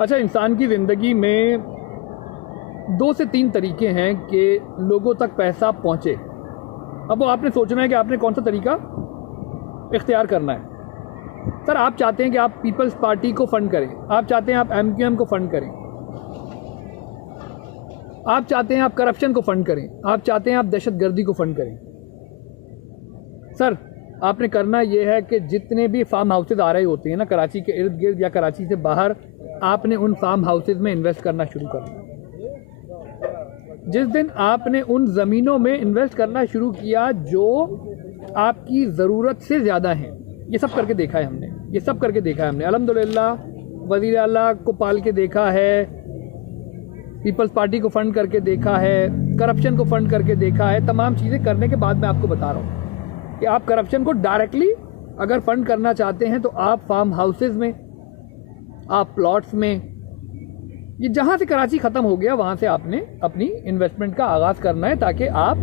अच्छा, इंसान की ज़िंदगी में 2 से 3 तरीके हैं कि लोगों तक पैसा पहुँचे। अब वो आपने सोचना है कि आपने कौन सा तरीका इख्तियार करना है। सर, आप चाहते हैं कि आप पीपल्स पार्टी को फ़ंड करें, आप चाहते हैं आप MQM को फ़ंड करें, आप चाहते हैं आप करप्शन को फ़ंड करें, आप चाहते हैं आप दहशतगर्दी को फ़ंड करें। सर, आपने करना ये है कि जितने भी फार्म हाउसेज आ रहे होते हैं ना कराची के इर्द गिर्द या कराची से बाहर, आपने उन फार्म हाउसेज में इन्वेस्ट करना शुरू करना। जिस दिन आपने उन ज़मीनों में इन्वेस्ट करना शुरू किया जो आपकी ज़रूरत से ज़्यादा हैं, ये सब करके देखा है हमने, ये सब करके देखा है हमने। अल्हम्दुलिल्लाह वज़ीर आला को पाल के देखा है, पीपल्स पार्टी को फ़ंड करके देखा है, करप्शन को फ़ंड करके देखा है। तमाम चीज़ें करने के बाद मैं आपको बता रहा हूँ कि आप करप्शन को डायरेक्टली अगर फ़ंड करना चाहते हैं तो आप फार्म हाउसेज में, आप प्लॉट्स में, ये जहाँ से कराची ख़त्म हो गया वहाँ से आपने अपनी इन्वेस्टमेंट का आगाज़ करना है, ताकि आप,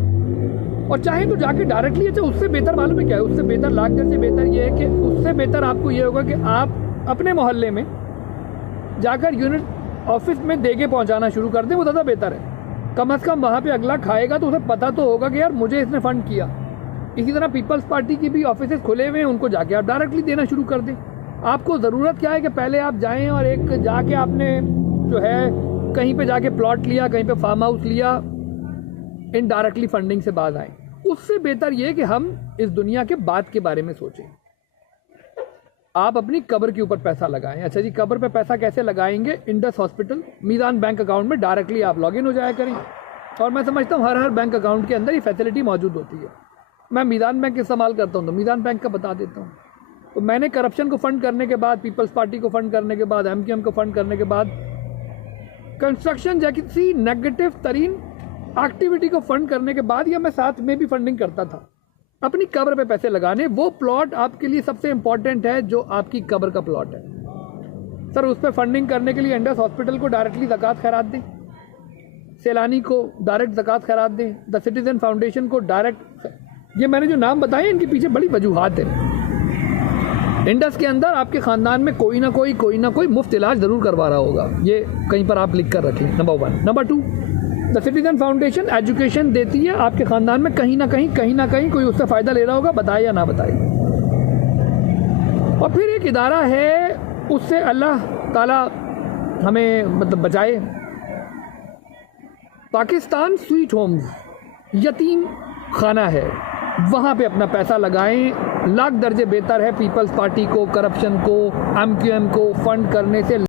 और चाहे तो जाके डायरेक्टली, अच्छा उससे बेहतर मालूम है क्या है, उससे बेहतर, लाख से बेहतर ये है कि उससे बेहतर आपको ये होगा कि आप अपने मोहल्ले में जाकर यूनिट ऑफिस में देके पहुँचाना शुरू कर दें। वो ज़्यादा बेहतर है। कम से कम वहाँ पर अगला खाएगा तो उसे पता तो होगा कि यार मुझे इसने फ़ंड किया। इसी तरह पीपल्स पार्टी की भी ऑफिसेज खुले हुए हैं, उनको जाके आप डायरेक्टली देना शुरू कर दें। आपको ज़रूरत क्या है कि पहले आप जाएं और एक जाके आपने जो है कहीं पे जाके प्लॉट लिया, कहीं पे फार्म हाउस लिया, इनडायरेक्टली फंडिंग से बाज आए। उससे बेहतर ये कि हम इस दुनिया के बाद के बारे में सोचें। आप अपनी कब्र के ऊपर पैसा लगाएं। अच्छा जी, कब्र पे पैसा कैसे लगाएंगे? इंडस हॉस्पिटल मीज़ान बैंक अकाउंट में डायरेक्टली आप लॉगिन हो जाया करें। और मैं समझता हूँ हर बैंक अकाउंट के अंदर ये फैसिलिटी मौजूद होती है। मैं मीज़ान बैंक इस्तेमाल करता हूँ तो मीज़ान बैंक का बता देता हूँ। तो मैंने करप्शन को फ़ंड करने के बाद, पीपल्स पार्टी को फ़ंड करने के बाद, MQM को फ़ंड करने के बाद, कंस्ट्रक्शन जैसी नेगेटिव तरीन एक्टिविटी को फ़ंड करने के बाद, या मैं साथ में भी फंडिंग करता था अपनी कब्र पे पैसे लगाने। वो प्लॉट आपके लिए सबसे इम्पॉर्टेंट है जो आपकी कब्र का प्लॉट है। सर, उस पर फंडिंग करने के लिए इंडस हॉस्पिटल को डायरेक्टली ज़कात खैरात दें, सैलानी को डायरेक्ट ज़कात खैरात दें, द सिटीज़न फाउंडेशन को डायरेक्ट। ये मैंने जो नाम बताए इनके पीछे बड़ी वजूहात है। इंडस के अंदर आपके ख़ानदान में कोई ना कोई मुफ्त इलाज ज़रूर करवा रहा होगा, ये कहीं पर आप लिख कर रख लें। Number 1। Number 2, the citizen foundation education देती है आपके ख़ानदान में, कहीं ना कहीं कोई उससे फ़ायदा ले रहा होगा, बताए या ना बताए। और फिर एक इदारा है, उससे अल्लाह ताला हमें मतलब बचाए, पाकिस्तान स्वीट होम्स यतीम खाना है, वहाँ पे अपना पैसा लगाएं। लाख दर्जे बेहतर है पीपल्स पार्टी को, करप्शन को, MQM को फ़ंड करने से।